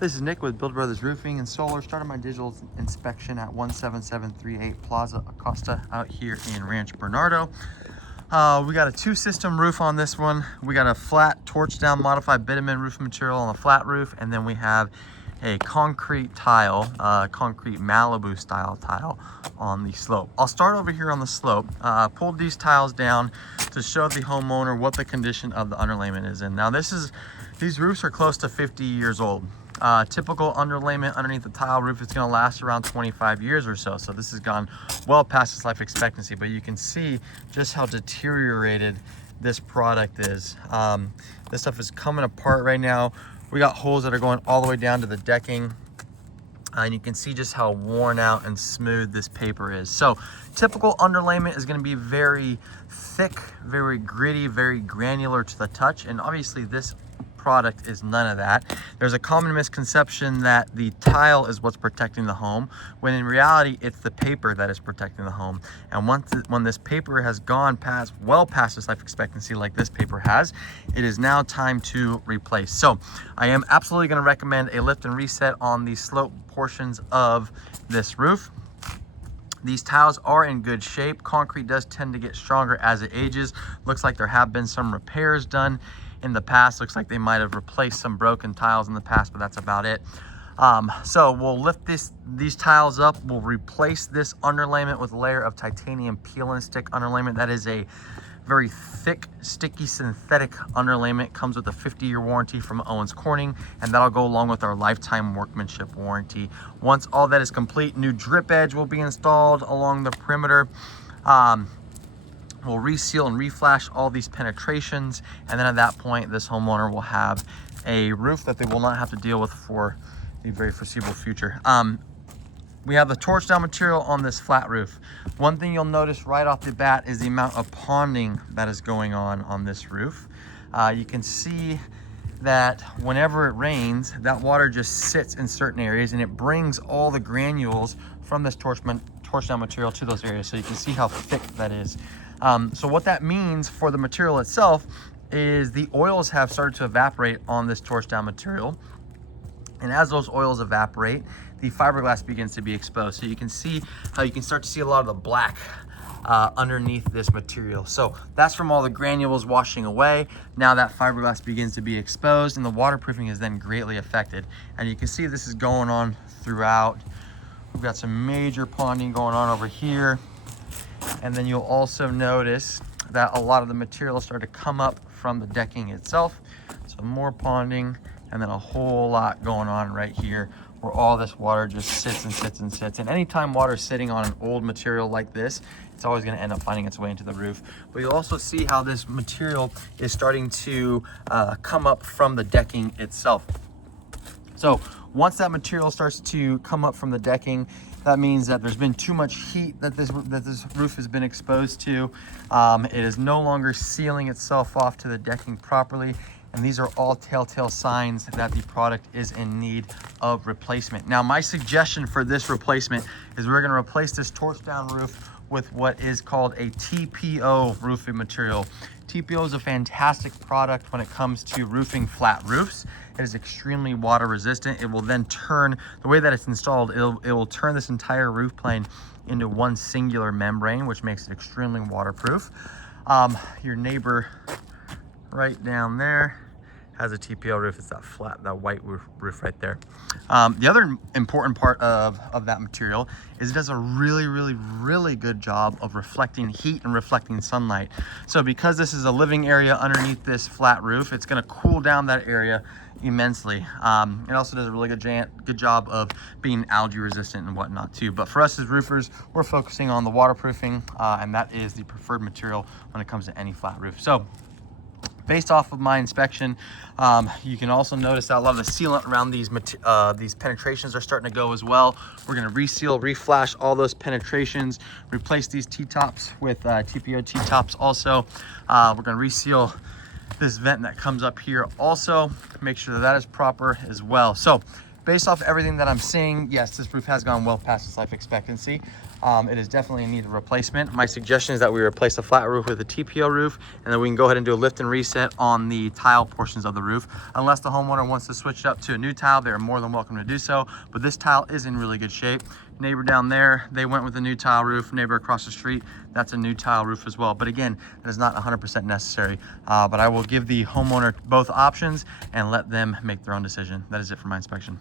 This is Nick with Build Brothers Roofing and Solar. Started my digital inspection at 17738 Plaza Acosta out here in Rancho Bernardo. We got a two-system roof on this one. We got a flat torch down modified bitumen roof material on the flat roof, and then we have a concrete tile, concrete Malibu style tile on the slope. I'll start over here on the slope. Pulled these tiles down to show the homeowner what the condition of the underlayment is in. Now these roofs are close to 50 years old. Typical underlayment underneath the tile roof is going to last around 25 years or so. So this has gone well past its life expectancy, but you can see just how deteriorated this product is. This stuff is coming apart right now. We got holes that are going all the way down to the decking. And you can see just how worn out and smooth this paper is. So typical underlayment is going to be very thick, very gritty, very granular to the touch. And obviously this product is none of that. There's a common misconception that the tile is what's protecting the home, when in reality it's the paper that is protecting the home. And when this paper has gone well past its life expectancy, like this paper has, it is now time to replace. So I am absolutely going to recommend a lift and reset on the slope portions of this roof. These tiles are in good shape. Concrete does tend to get stronger as it ages. Looks like there have been some repairs done in the past. Looks like they might have replaced some broken tiles in the past, but that's about it. So we'll lift these tiles up. We'll replace this underlayment with a layer of titanium peel and stick underlayment. That is a very thick, sticky synthetic underlayment. Comes with a 50-year warranty from Owens Corning, and that'll go along with our lifetime workmanship warranty. Once all that is complete, new drip edge will be installed along the perimeter. We'll reseal and reflash all these penetrations, and then at that point this homeowner will have a roof that they will not have to deal with for the very foreseeable future. We have the torch down material on this flat roof. One thing you'll notice right off the bat is the amount of ponding that is going on this roof. You can see that whenever it rains, that water just sits in certain areas and it brings all the granules from this torch down material to those areas. So you can see how thick that is. So what that means for the material itself is the oils have started to evaporate on this torch down material. And as those oils evaporate, the fiberglass begins to be exposed. So you can see how you can start to see a lot of the black underneath this material. So that's from all the granules washing away. Now that fiberglass begins to be exposed and the waterproofing is then greatly affected. And you can see this is going on throughout. We've got some major ponding going on over here. And then you'll also notice that a lot of the material started to come up from the decking itself. So more ponding, and then a whole lot going on right here where all this water just sits and sits and sits. And anytime water is sitting on an old material like this, it's always going to end up finding its way into the roof. But you'll also see how this material is starting to come up from the decking itself. So once that material starts to come up from the decking, that means that there's been too much heat that this roof has been exposed to. It is no longer sealing itself off to the decking properly. And these are all telltale signs that the product is in need of replacement. Now, my suggestion for this replacement is we're gonna replace this torch down roof with what is called a TPO roofing material. TPO is a fantastic product when it comes to roofing flat roofs. It is extremely water resistant. It will then turn, the way that it's installed, it will turn this entire roof plane into one singular membrane, which makes it extremely waterproof. Your neighbor right down there has a TPO roof. It's that flat, that white roof right there. The other important part of that material is it does a really good job of reflecting heat and reflecting sunlight. So because this is a living area underneath this flat roof, it's gonna cool down that area immensely. It also does a really good job of being algae resistant and whatnot too. But for us as roofers, we're focusing on the waterproofing, and that is the preferred material when it comes to any flat roof. So based off of my inspection, you can also notice that a lot of the sealant around these penetrations are starting to go as well. We're going to reseal, reflash all those penetrations, replace these T-tops with TPO T-tops also. We're going to reseal this vent that comes up here also, make sure that is proper as well. So based off everything that I'm seeing, yes, this roof has gone well past its life expectancy. It is definitely in need of replacement. My suggestion is that we replace the flat roof with a TPO roof, and then we can go ahead and do a lift and reset on the tile portions of the roof. Unless the homeowner wants to switch it up to a new tile, they're more than welcome to do so, but this tile is in really good shape. Neighbor down there, they went with a new tile roof. Neighbor across the street, that's a new tile roof as well. But again, that is not 100% necessary. But I will give the homeowner both options and let them make their own decision. That is it for my inspection.